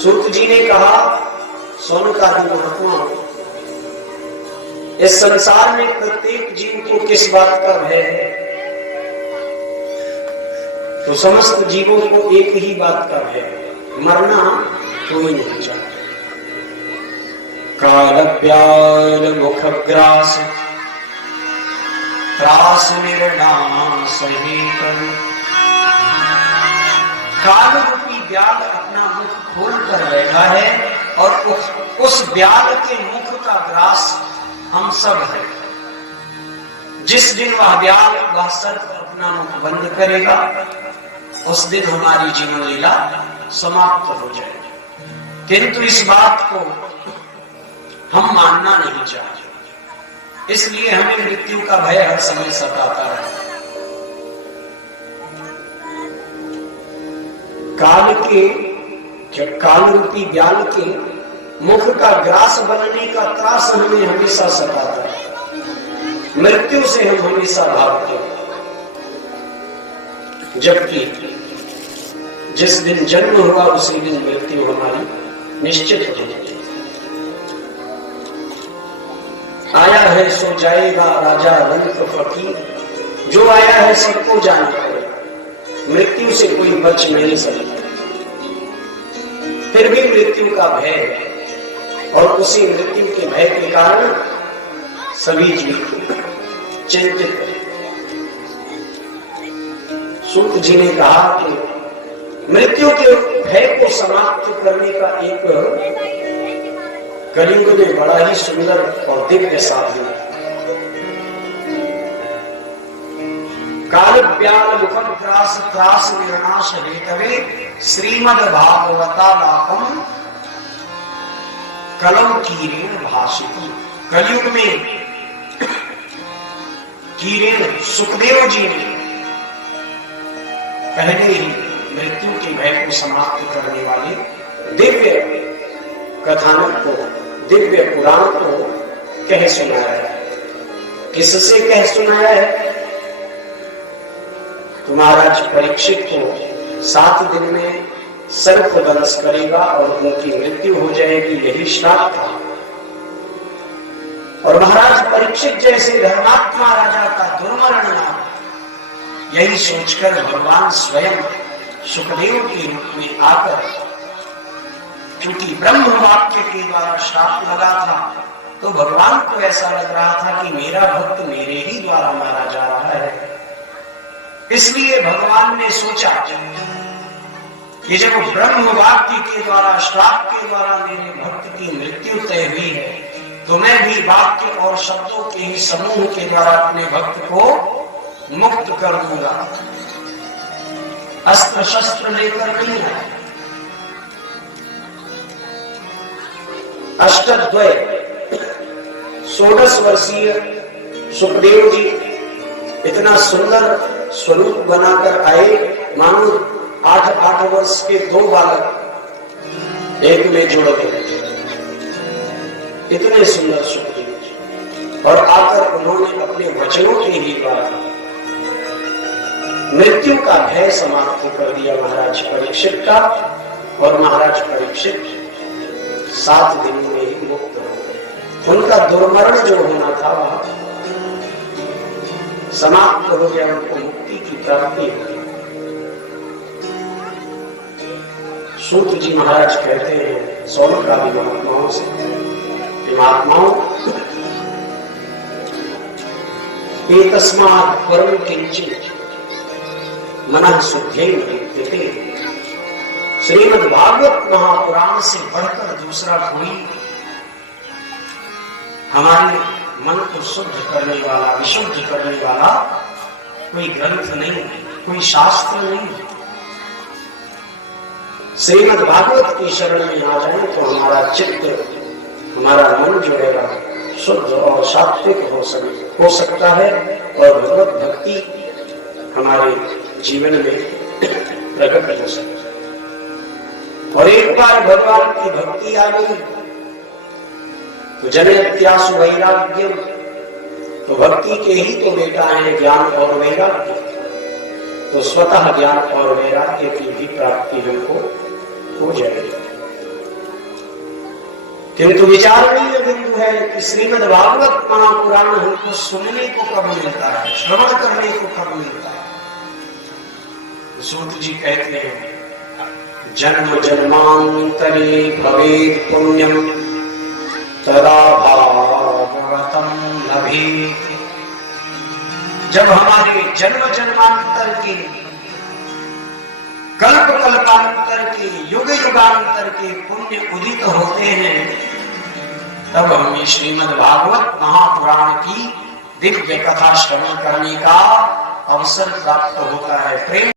सूत जी ने कहा, सोनकादि महात्मा, इस संसार में प्रत्येक जीव को किस बात का भय है? तो समस्त जीवों को एक ही बात का भय है, मरना कोई नहीं चाहता। काल प्यार मुख ग्रास त्रास निर्नाश हे कर। काल रूपी ब्याल अपना मुख खोल कर बैठा है और उस ब्याल के मुख का ग्रास हम सब हैं। जिस दिन वह ब्याल वह सर्प अपना मुख बंद करेगा, उस दिन हमारी जीवन लीला समाप्त हो जाएगी। किंतु इस बात को हम मानना नहीं चाहते, इसलिए हमें मृत्यु का भय हर समय सताता है। काल के, जब काल रूपी ब्याल के मुख का ग्रास बनने का त्रास हमें हमेशा सताता है, मृत्यु से हम हमेशा भागते हैं। जबकि जिस दिन जन्म हुआ उसी दिन मृत्यु हमारी निश्चित हो जाती है। आया है सो जाएगा राजा रंग फकीर, जो आया है सबको जाना पड़ेगा, मृत्यु से कोई बच नहीं सकता। फिर भी मृत्यु का भय है और उसी मृत्यु के भय के कारण सभी जीव चिंतित है। सूत जी ने कहा कि मृत्यु के भय को समाप्त करने का एक कलियुग में बड़ा ही सुंदर और दिव्य साधन है। काल ब्याल मुखम ग्रास त्रास निर्नाश हेतवे श्रीमद् भागवतालापम कलम कीरेण भाषिती। कलयुग में कीरेण सुखदेव जी ने पहले ही मृत्यु के भय को समाप्त करने वाले दिव्य कथानक को, दिव्य पुराण को कह सुनाया है। किससे कह सुनाया है? तो महाराज परीक्षित को 7 दिन में सर्प दंश करेगा और उनकी मृत्यु हो जाएगी, यही श्राप था। और महाराज परीक्षित जैसे धर्मात्मा राजा का दुर्मरण ना हो, यही सोचकर भगवान स्वयं सुखदेव के रूप में आकर, क्योंकि ब्रह्म वाक्य के द्वारा श्राप लगा था, तो भगवान को ऐसा लग रहा था कि मेरा भक्त मेरे ही द्वारा मारा जा रहा है। इसलिए भगवान ने सोचा कि जब ब्रह्म वाक्य के द्वारा, श्राप के द्वारा मेरे भक्त की मृत्यु तय हुई है, तो मैं भी वाक्य और शब्दों के ही समूह के द्वारा अपने भक्त को मुक्त कर दूंगा। अस्त्र शस्त्र लेकर नहीं है। अष्टद्वय 16 वर्षीय सुखदेव जी इतना सुंदर स्वरूप बनाकर आए, मानो 8 वर्ष के 2 बालक एक में जुड़ गए। इतने सुंदर सुखदेव जी, और आकर उन्होंने अपने वचनों के ही द्वारा मृत्यु का भय समाप्त कर दिया महाराज परीक्षित का। और महाराज परीक्षित 7 दिन में ही मुक्त हो गए। उनका दुर्मरण जो होना था वह समाप्त हो गया, उनको मुक्ति की प्राप्ति हो गई। सूत जी महाराज कहते हैं सौनकादि महात्माओं से, महात्माओं एतस्मात् परम किंचित् मनः शुद्धेन विद्यते। श्रीमद् भागवत महापुराण से बढ़कर दूसरा कोई हमारे मन को शुद्ध करने वाला, विशुद्ध करने वाला कोई ग्रंथ नहीं, कोई शास्त्र नहीं। श्रीमद् भागवत की शरण में आ जाए तो हमारा चित्त, हमारा मन जो है शुद्ध और सात्विक हो सकता है और भगवत भक्ति हमारे जीवन में प्रकट हो सकती है। और एक बार भगवान की भक्ति आ गई तो जनयत्यासु वैराग्य, तो भक्ति के ही तो बेटा है ज्ञान और वैराग्य। तो स्वतः ज्ञान और वैराग्य की भी प्राप्ति हमको हो जाएगी। किंतु विचारणीय बिंदु है कि श्रीमद् भागवत महापुराण हमको सुनने को कब मिलता है, श्रवण करने को कब मिलता है। सूत जी कहते हैं जन्म जन्मांतरे भवेत् पुण्यम तदा भागवतम लभेत्। जब हमारे जन्म जन्मांतर के, कल्प कल्पांतर के, युग युगांतर के पुण्य उदित होते हैं, तब हमें श्रीमद् भागवत महापुराण की दिव्य कथा श्रवण करने का अवसर प्राप्त होता है। प्रेम